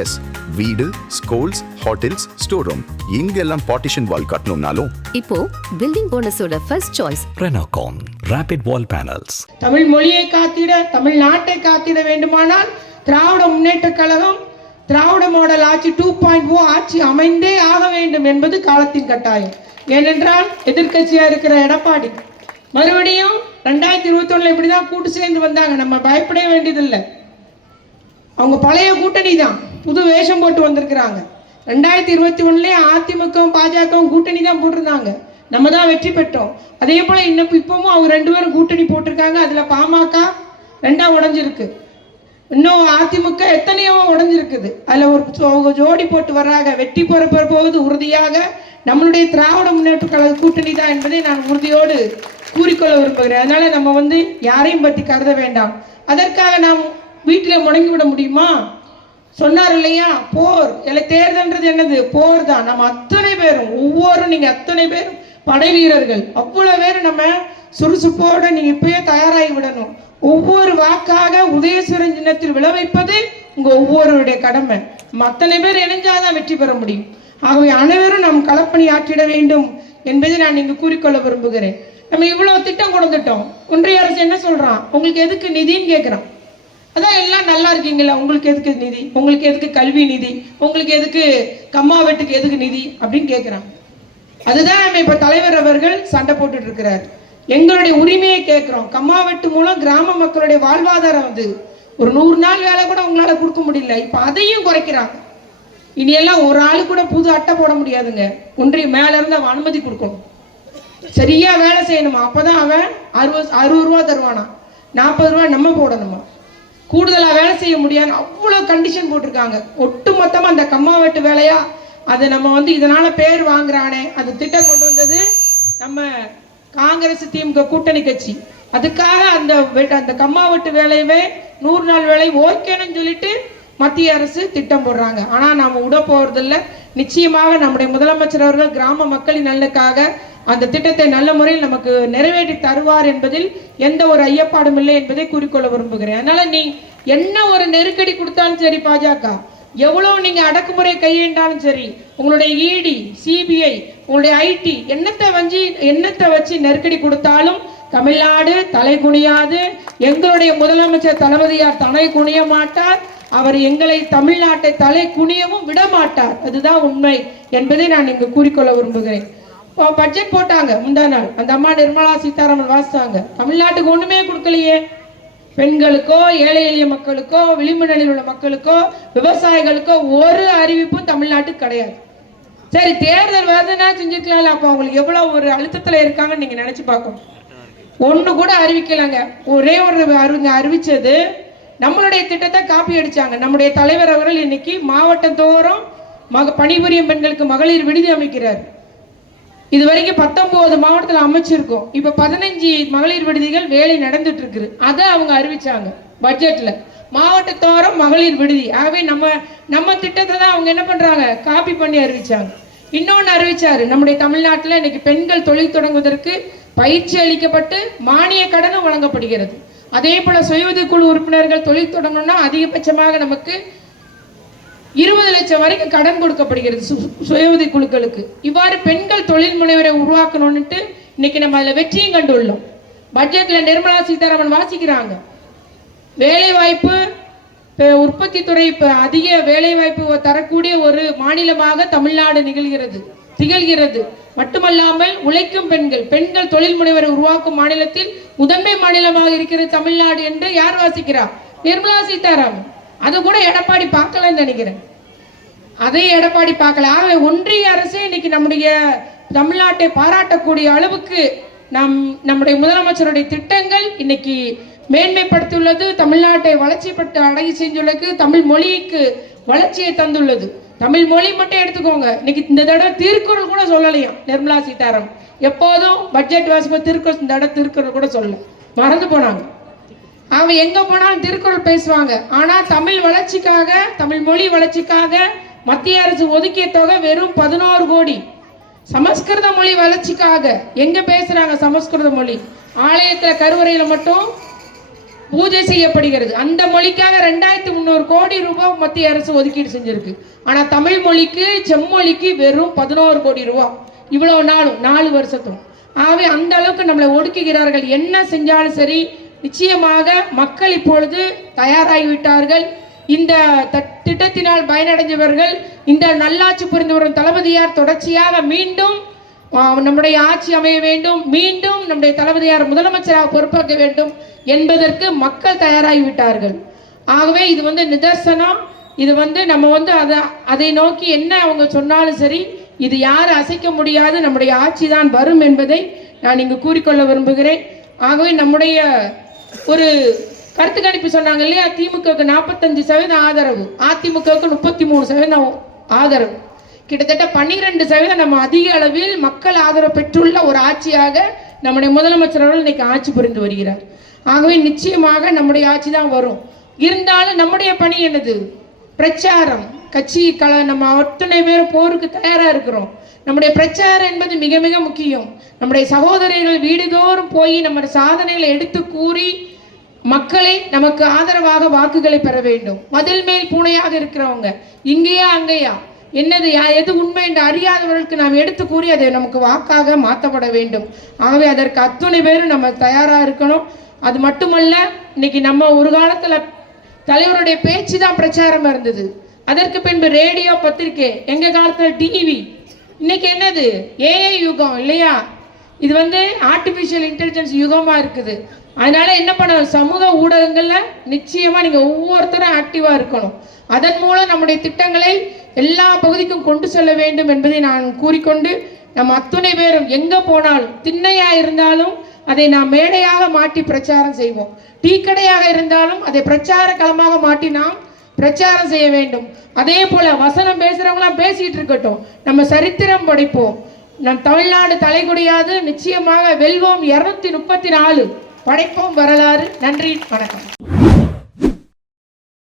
S, வீடு, schools, hotels, store room இங்கெல்லாம் partition wall கட்டணும்னாலும் இப்போ பில்டிங் போனஸோட first choice Renocon Rapid Wall Panels. Tamil மொழியை காத்திட, தமிழ்நாட்டை காத்திட வேண்டுமானால் திராவிட முன்னேற்ற கழகம் திராவிட மாடல் ஆட்சி 2.0 ஆட்சி அமைந்தே ஆக வேண்டும் என்பது காலத்தின் கட்டாயம். ஏனென்றால் எதிர்கட்சியா இருக்கிற எடப்பாடி மறுபடியும் 2021 இப்படிதான் கூட்டு சேர்ந்து வந்தாங்க. நம்ம பயப்பட வேண்டியதில்லை. அவங்க பழைய கூட்டணி தான், புது வேஷம் போட்டு வந்திருக்கிறாங்க. 2021 அதிமுகவும் பாஜகவும் கூட்டணி தான் போட்டிருந்தாங்க. நம்ம தான் வெற்றி பெற்றோம். அதே போல இப்பவும் அவங்க 2 பேரும் கூட்டணி போட்டிருக்காங்க. அதுல பாமக 2ஆ உடைஞ்சிருக்கு. இன்னும் அதிமுக எத்தனையோ உடைஞ்சிருக்குது. அதுல ஒரு ஜோடி போட்டு வர்றாங்க. வெற்றி பெற போவது உறுதியாக நம்மளுடைய திராவிட முன்னேற்ற கழக கூட்டணி தான் என்பதை நான் உறுதியோடு கூறிக்கொள்ள விரும்புகிறேன். அதனால நம்ம யாரையும் பற்றி கருத வேண்டாம். அதற்காக நாம் வீட்டில் முடங்கி விட முடியுமா? சொன்னார் இல்லையா, போர் இல்லை, தேர்தல்ன்றது என்னது? போர் தான். நம்ம அத்தனை பேரும் நீங்க அத்தனை பேரும் படை வீரர்கள், அவ்வளவு பேரும் நம்ம சுறுசுறுப்போட நீங்க இப்பயே தயாராகி விடணும். ஒவ்வொரு வாக்காக உதயசூரன் சின்னத்தில் விழ வைப்பது உங்க ஒவ்வொருடைய கடமை. நம்ம அத்தனை பேர் இணைஞ்சாதான் வெற்றி பெற முடியும். ஆகவே அனைவரும் நாம் களப்பணி ஆற்றிட வேண்டும் என்பதை நான் இங்கு கூறிக்கொள்ள விரும்புகிறேன். நம்ம இவ்வளவு திட்டம் கொடுத்துட்டோம். ஒன்றிய அரசு என்ன சொல்றான்? உங்களுக்கு எதுக்கு நிதின்னு கேட்கிறான். அதான் எல்லாம் நல்லா இருக்கீங்களா, உங்களுக்கு எதுக்கு நிதி, உங்களுக்கு எதுக்கு கல்வி நிதி, உங்களுக்கு எதுக்கு கம்மா வெட்டுக்கு எதுக்கு நிதி அப்படின்னு கேட்கிறான். அதுதான் நம்ம இப்ப தலைவர் அவர்கள் சண்டை போட்டுட்டு இருக்கிறார். எங்களுடைய உரிமையை கேட்கிறோம். கம்மா வெட்டு மூலம் கிராம மக்களுடைய வாழ்வாதாரம் ஒரு 100 நாள் வேலை கூட உங்களால கொடுக்க முடியல. இப்ப அதையும் குறைக்கிறாங்க. இனி எல்லாம் ஒரு ஆளு கூட புது அட்டை போட முடியாதுங்க. ஒன்றிய மேல இருந்து அவன் அனுமதி கொடுக்கணும். சரியா வேலை செய்யணுமா, அப்பதான் அவன் 60 ரூபா தருவானா, 40 ரூபா நம்ம போடணுமா, கூடுதலா வேலை செய்ய முடியாது. அவ்வளவு கண்டிஷன் போட்டிருக்காங்க. ஒட்டு மொத்தமா அந்த கம்மா வெட்டு வேலையா அதை நம்ம இதனால பேர் வாங்குறானே, அது திட்டம் கொண்டு வந்தது நம்ம காங்கிரஸ் திமுக கூட்டணி கட்சி. அதுக்காக அந்த கம்மா வெட்டு வேலையவே 100 நாள் வேலை ஓகேன்னு சொல்லிட்டு மத்திய அரசு திட்டம் போடுறாங்க. ஆனா நாம விட போறதில்லை. நிச்சயமாக நம்முடைய முதலமைச்சர் அவர்கள் கிராம மக்களின் நலனுக்காக அந்த திட்டத்தை நல்ல முறையில் நமக்கு நிறைவேற்றி தருவார் என்பதில் எந்த ஒரு ஐயப்பாடும் இல்லை என்பதை கூறிக்கொள்ள விரும்புகிறேன். அதனால நீ என்ன ஒரு நெருக்கடி கொடுத்தாலும் சரி, பாஜக எவ்வளவு நீங்க அடக்குமுறை கையேண்டாலும் சரி, உங்களுடைய இடி, சிபிஐ, உங்களுடைய ஐடி என்னத்தை வச்சு நெருக்கடி கொடுத்தாலும் தமிழ்நாடு தலை குனியாது. எங்களுடைய முதலமைச்சர் தளபதியார் தலை குனிய மாட்டார். அவர் எங்களை தமிழ்நாட்டை தலை குனியவும் விட மாட்டார். அதுதான் உண்மை என்பதை நான் இங்கு கூறிக்கொள்ள விரும்புகிறேன். பட்ஜெட் போட்டாங்க முந்தா நாள், அந்த அம்மா நிர்மலா சீதாராமன் வாசித்தாங்க. தமிழ்நாட்டுக்கு ஒண்ணுமே கொடுக்கலையே. பெண்களுக்கோ, ஏழை எளிய மக்களுக்கோ, விளிம்பு நிலையில் உள்ள மக்களுக்கோ, விவசாயிகளுக்கோ ஒரு அறிவிப்பும் தமிழ்நாட்டுக்கு கிடையாது. சரி, தேர்தல் வருதுன்னா செஞ்சுக்கலாம். அப்போ அவங்களுக்கு எவ்வளவு ஒரு அழுத்தத்துல இருக்காங்கன்னு நீங்க நினைச்சு பார்க்கணும். ஒண்ணு கூட அறிவிக்கலங்க. ஒரே ஒரு அறிவிச்சது நம்மளுடைய திட்டத்தை காப்பி அடிச்சாங்க. நம்முடைய தலைவர் அவர்கள் இன்னைக்கு மாவட்டம் தோறும் பணிபுரியும் பெண்களுக்கு மகளிர் விடுதி அமைக்கிறார். இது வரைக்கும் 19 மாவட்டத்தில் அமைச்சிருக்கோம். இப்ப 15 மகளிர் விடுதிகள் வேலை நடந்துட்டு இருக்கு. அதை அவங்க அறிவிச்சாங்க பட்ஜெட்ல, மாவட்டத்தோறும் மகளிர் விடுதி. ஆகவே நம்ம திட்டத்தை தான் அவங்க என்ன பண்றாங்க, காப்பி பண்ணி அறிவிச்சாங்க. இன்னொன்னு அறிவிச்சாரு, நம்முடைய தமிழ்நாட்டில் இன்னைக்கு பெண்கள் தொழில் தொடங்குவதற்கு பயிற்சி அளிக்கப்பட்டு மானிய கடனும் வழங்கப்படுகிறது. அதே போல சுய உதவி குழு உறுப்பினர்கள் தொழில் தொடங்கணும்னா அதிகபட்சமாக நமக்கு 20 லட்சம் வரைக்கும் கடன் கொடுக்கப்படுகிறது சுய உதவி குழுக்களுக்கு. இவ்வாறு பெண்கள் தொழில் முனைவரை உருவாக்கணும்னுட்டு இன்னைக்கு நம்ம அதுல வெற்றியும் கண்டுள்ளோம். பட்ஜெட்ல நிர்மலா சீதாராமன் வாசிக்கிறாங்க. வேலை வாய்ப்பு, உற்பத்தி துறை அதிக வேலை வாய்ப்பு தரக்கூடிய ஒரு மாநிலமாக தமிழ்நாடு திகழ்கிறது. மட்டுமல்லாமல் உழைக்கும் பெண்கள் தொழில் முனைவரை உருவாக்கும் மாநிலத்தில் முதன்மை மாநிலமாக இருக்கிறது தமிழ்நாடு என்று யார் வாசிக்கிறார்? நிர்மலா சீதாராமன். அது கூட எடப்பாடி பார்க்கலன்னு நினைக்கிறேன். அதை எடப்பாடி பார்க்கல. ஆக ஒன்றிய அரசு இன்னைக்கு நம்முடைய தமிழ்நாட்டை பாராட்டக்கூடிய அளவுக்கு நம்முடைய முதலமைச்சருடைய திட்டங்கள் இன்னைக்கு மேன்மைப்படுத்தியுள்ளது. தமிழ்நாட்டை வளர்ச்சிப்பட்டு அடங்கி செஞ்சுள்ளது. தமிழ் மொழிக்கு வளர்ச்சியை தந்துள்ளது. தமிழ் மொழி மட்டும் எடுத்துக்கோங்க. இன்னைக்கு இந்த தடவை திருக்குறள் கூட சொல்லலையாம் நிர்மலா சீதாராமன். எப்போதும் பட்ஜெட் வாசிக்கும் திருக்குறள், இந்த தடவை திருக்குறள் கூட சொல்ல மறந்து போனாங்க. அவங்க எங்க போனாலும் திருக்குறள் பேசுவாங்க. ஆனா தமிழ் வளர்ச்சிக்காக, தமிழ் மொழி வளர்ச்சிக்காக மத்திய அரசு ஒதுக்கிய தொகை வெறும் 11 கோடி. சமஸ்கிருத மொழி வளர்ச்சிக்காக எங்க பேசுறாங்க? சமஸ்கிருத மொழி ஆலயத்துல கருவறையில மட்டும் பூஜை செய்யப்படுகிறது. அந்த மொழிக்காக 2300 கோடி ரூபாய் மத்திய அரசு ஒதுக்கீடு செஞ்சிருக்கு. ஆனா தமிழ் மொழிக்கு செம்மொழிக்கு வெறும் 11 கோடி ரூபாய் இவ்வளவு நாளும் 4 வருஷத்தும். ஆகவே அந்த அளவுக்கு நம்மளை ஒடுக்குகிறார்கள். என்ன செஞ்சாலும் சரி, நிச்சயமாக மக்கள் இப்பொழுது தயாராகிவிட்டார்கள். இந்த திட்டத்தினால் பயனடைஞ்சவர்கள், இந்த நல்லாட்சி புரிந்து வரும் தளபதியார் தொடர்ச்சியாக மீண்டும் நம்முடைய ஆட்சி அமைய வேண்டும், மீண்டும் நம்முடைய தளபதியார் முதலமைச்சராக பொறுப்பேற்க வேண்டும் என்பதற்கு மக்கள் தயாராகிவிட்டார்கள். ஆகவே இது நிதர்சனம். இது நம்ம அதை நோக்கி என்ன அவங்க சொன்னாலும் சரி, இது யாரும் அசைக்க முடியாது, நம்முடைய ஆட்சி தான் வரும் என்பதை நான் இங்கு கூறிக்கொள்ள விரும்புகிறேன். ஆகவே நம்முடைய ஒரு கருத்து கணிப்பு சொன்னாங்க இல்லையா, திமுகவுக்கு 45% ஆதரவு, அதிமுகவுக்கு 33% ஆதரவு, கிட்டத்தட்ட 12% நம்ம அதிக அளவில் மக்கள் ஆதரவு பெற்றுள்ள ஒரு ஆட்சியாக நம்முடைய முதலமைச்சர் அவர்கள் இன்னைக்கு ஆட்சி புரிந்து வருகிறார். ஆகவே நிச்சயமாக நம்முடைய ஆட்சி தான் வரும். இருந்தாலும் நம்முடைய பணி என்னது? பிரச்சாரம். கட்சி நம்ம அத்தனை பேரும் போருக்கு தயாரா இருக்கிறோம். நம்முடைய பிரச்சாரம் என்பது மிக மிக முக்கியம். நம்முடைய சகோதரர்கள் வீடுதோறும் போய் நம்ம சாதனைகளை எடுத்து கூறி மக்களை நமக்கு ஆதரவாக வாக்குகளை பெற வேண்டும். மதில் மேல் பூனையாக இருக்கிறவங்க இங்கேயா அங்கேயா என்னது எது உண்மை என்று அறியாதவர்களுக்கு நாம் எடுத்து கூறி அதை நமக்கு வாக்காக மாற்றப்பட வேண்டும். ஆகவே அதற்கு அத்தனை பேரும் நம்ம தயாரா இருக்கணும். அது மட்டுமல்ல, இன்னைக்கு நம்ம ஒரு காலத்துல தலைவருடைய பேச்சு தான் பிரச்சாரம் இருந்தது. அதற்கு பின்பு ரேடியோ, பத்திரிகை, எங்க காலத்துல டிவி, இன்னைக்கு என்னது ஏஐ யுகம் இல்லையா? இது ஆர்டிபிஷியல் இன்டெலிஜென்ஸ் யுகமா இருக்குது. அதனால என்ன பண்ணணும், சமூக ஊடகங்கள்ல நிச்சயமா நீங்க ஒவ்வொருத்தரும் ஆக்டிவா இருக்கணும். அதன் மூலம் நம்முடைய திட்டங்களை எல்லா பகுதிக்கும் கொண்டு செல்ல வேண்டும் என்பதை நான் கூறிக்கொண்டு, நம்ம அத்தனை பேரும் எங்க போனாலும், திண்ணையா இருந்தாலும் அதை நாம் மேடையாக மாற்றி பிரச்சாரம் செய்வோம். டீ கடையாக இருந்தாலும் அதை பிரச்சார களமாக மாற்றி நாம் பிரச்சாரம் செய்ய வேண்டும். அதே போல வசனம் பேசுறவங்களாம் பேசிட்டு இருக்கட்டும், நம்ம சரித்திரம் படைப்போம். நம் தமிழ்நாடு தலைகுடியாது, நிச்சயமாக வெல்வோம். 234 படைப்போம் வரலாறு. நன்றி, வணக்கம்.